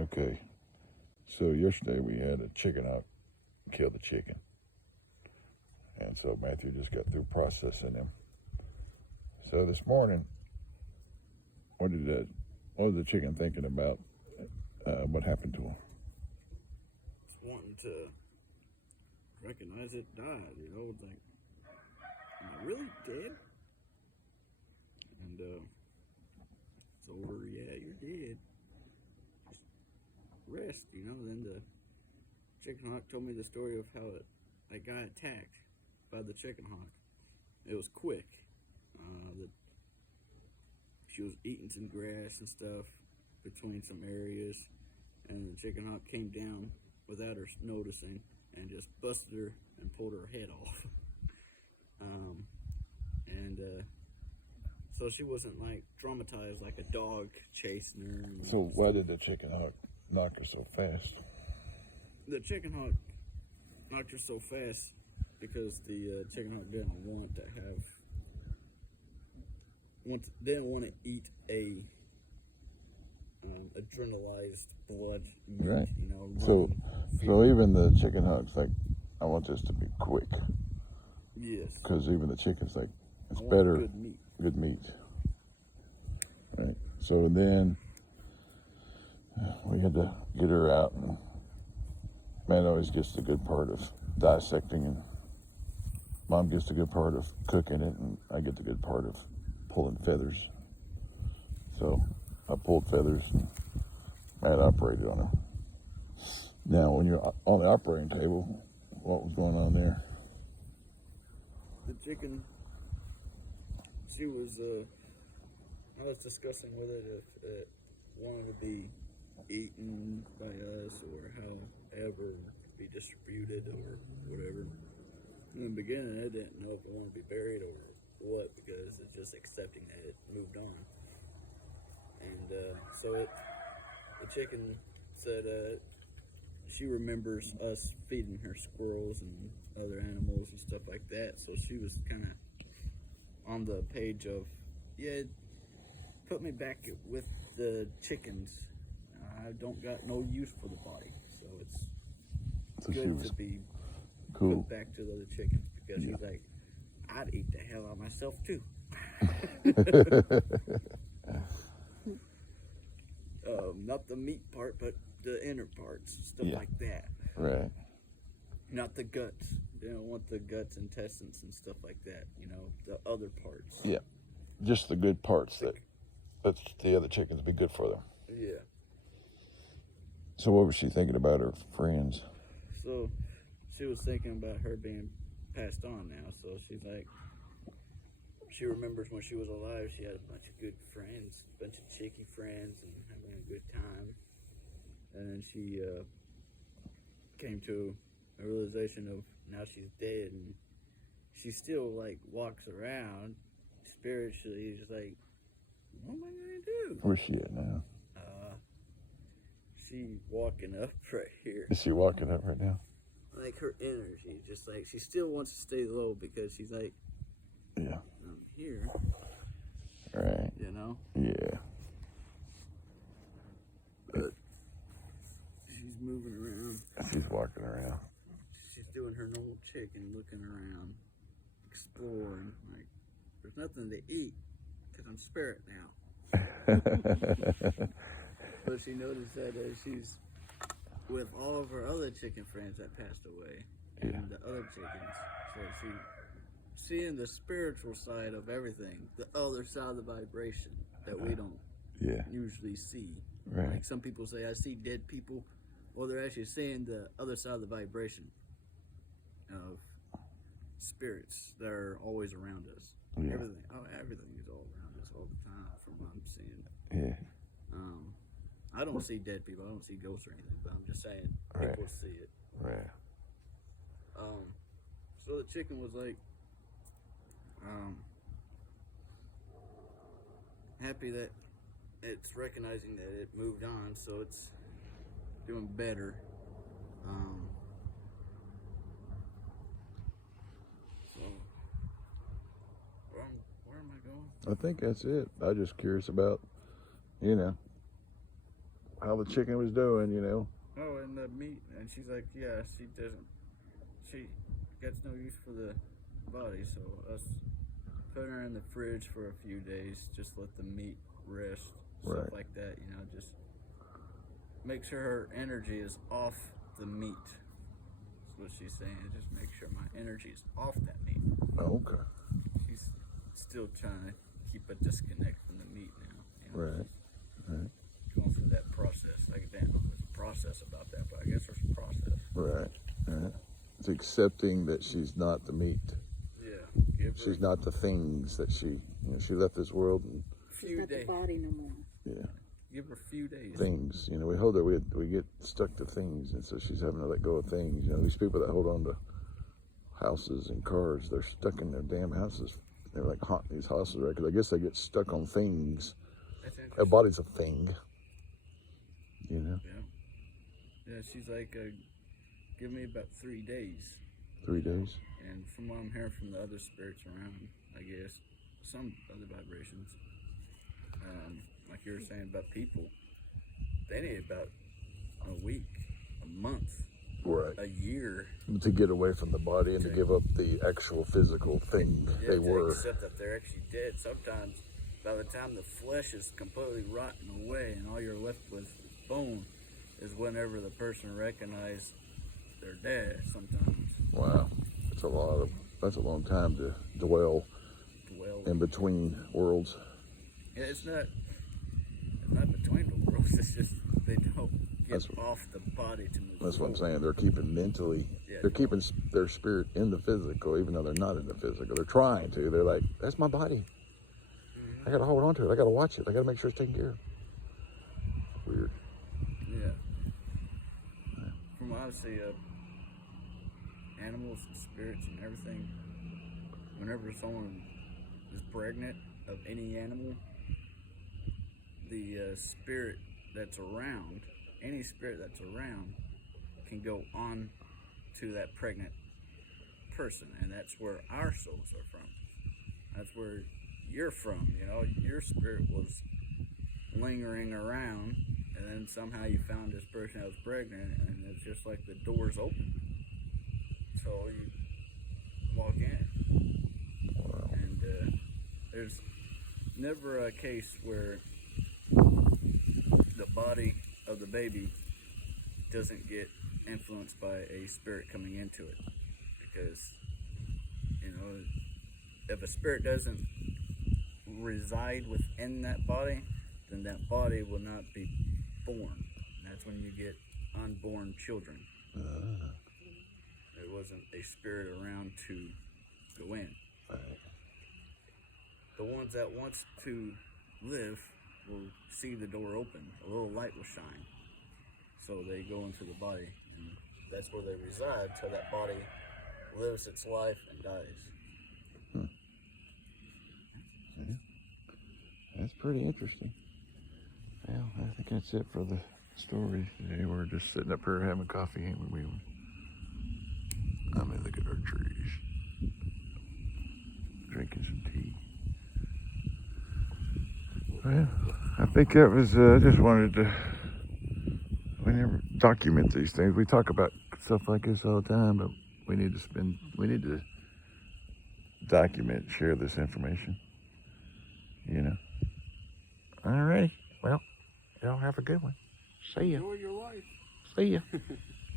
Okay. So yesterday we had a chicken hawk kill the chicken. And so Matthew just got through processing him. So this morning, what was the chicken thinking about what happened to him? Just wanting to recognize it died, like, am I really dead? And it's over, yeah, you're dead. Just rest, Then the chicken hawk told me the story of how I got attacked by the chicken hawk. It was quick. She was eating some grass and stuff between some areas, and the chicken hawk came down without her noticing and just busted her and pulled her head off. So she wasn't like traumatized like a dog chasing her. So why did the chicken hawk knock her so fast? The chicken hawk knocked her so fast because the chicken hawk didn't want to eat a adrenalized blood meat, right. So even the chicken hawk's like, I want this to be quick. Yes. Because even the chicken's like, it's better. Good meat. Right. So then we had to get her out, and Matt always gets the good part of dissecting, and Mom gets the good part of cooking it, and I get the good part of pulling feathers. So I pulled feathers, and Matt operated on her. Now, when you're on the operating table, what was going on there? The chicken, I was discussing with it if it wanted to be eaten by us or however be distributed or whatever. In the beginning, I didn't know if it wanted to be buried or what, because it's just accepting that it moved on. And so the chicken said she remembers us feeding her squirrels and other animals and stuff like that. So she was kind of on the page of, yeah, put me back with the chickens. I don't got no use for the body, so it's good to be put back to the other chickens, because she's like, I'd eat the hell out of myself too. Not the meat part, but the inner parts, stuff like that. Right. Not the guts. They don't want the guts, intestines, and stuff like that. The other parts. Yeah. Just the good parts that the other chickens be good for them. Yeah. So what was she thinking about her friends? So she was thinking about her being passed on now. So she's like, she remembers when she was alive, she had a bunch of good friends, a bunch of chicky friends, and having a good time. And then she came to a realization of now she's dead, and she still like walks around spiritually, just like, what am I gonna do? Where's she at now? She walking up right here. Is she walking up right now? Like her energy, just like she still wants to stay low, because she's like, yeah, I'm here. Right. Yeah. But she's moving around. She's walking around. She's doing her normal chicken, looking around, exploring. Like, there's nothing to eat because I'm spirit now. But she noticed that she's with all of her other chicken friends that passed away, and the other chickens. So she's seeing the spiritual side of everything, the other side of the vibration that we don't usually see. Right. Like some people say, I see dead people. Well, they're actually seeing the other side of the vibration of spirits that are always around us. Yeah. Everything is all around us all the time, from what I'm seeing. Yeah. I don't see dead people. I don't see ghosts or anything, but I'm just saying people see it. Right. So the chicken was like, happy that it's recognizing that it moved on, so it's doing better. So where am I going? I think that's it. I'm just curious about, how the chicken was doing, you know. Oh, and the meat, and she's like, yeah, she gets no use for the body, so us putting her in the fridge for a few days, just let the meat rest, stuff Right. like that, you know, just make sure her energy is off the meat. That's what she's saying. Just make sure my energy is off that meat. Oh, okay. She's still trying to keep a disconnect from the meat now. You know, Right. Right. going through that process. Like, damn, there's a process about that, but I guess there's a process. Right. Right. It's accepting that she's not the meat. Yeah. Give her She's not the things that she, she left this world and, a She's few not the days. body no more. yeah, Give her a few days. things. We hold her, we get stuck to things, and so she's having to let go of things. These people that hold on to houses and cars, they're stuck in their damn houses. They're like haunting these houses, right? Because I guess they get stuck on things. That's A interesting. body's a thing, Yeah. Yeah, she's like, give me about 3 days. 3 days. And from what I'm hearing from the other spirits around, I guess, some other vibrations, like you were saying about people, they need about a week, a month, Right. a year To get away from the body and to give up the actual physical thing they to were. accept that they're actually dead. Sometimes, by the time the flesh is completely rotten away and all you're left with is bone, is whenever the person recognizes they're dead. Sometimes Wow. That's a long time to dwell dwell. in between worlds. Yeah, it's not between the worlds. It's just they don't get That's- off the body to move. That's what I'm forward. saying. They're keeping mentally, Yeah. they're keeping their spirit in the physical, even though they're not in the physical. They're trying to. They're like, that's my body. I got to hold on to it. I got to watch it. I got to make sure it's taken care of. Weird. Yeah. From what I see, animals and spirits and everything, whenever someone is pregnant of any animal, the spirit that's around, any spirit that's around, can go on to that pregnant person, and that's where our souls are from. That's where you're from. Your spirit was lingering around, and then somehow you found this person that was pregnant, and it's just like the door's open. So you walk in, Wow. and there's never a case where the body of the baby doesn't get influenced by a spirit coming into it, because if a spirit doesn't reside within that body, then that body will not be born. And that's when you get unborn children. There wasn't a spirit around to go in. The ones that wants to live will see the door open. A little light will shine. So they go into the body. And that's where they reside till that body lives its life and dies. That's pretty interesting. Well, I think that's it for the story today. We're just sitting up here having coffee, ain't we? I mean, look at our trees. Drinking some tea. Well, I think that was, I just wanted to, we never document these things. We talk about stuff like this all the time, but we need to document, share this information. All right. Well, y'all have a good one. See ya. Enjoy your life. See ya.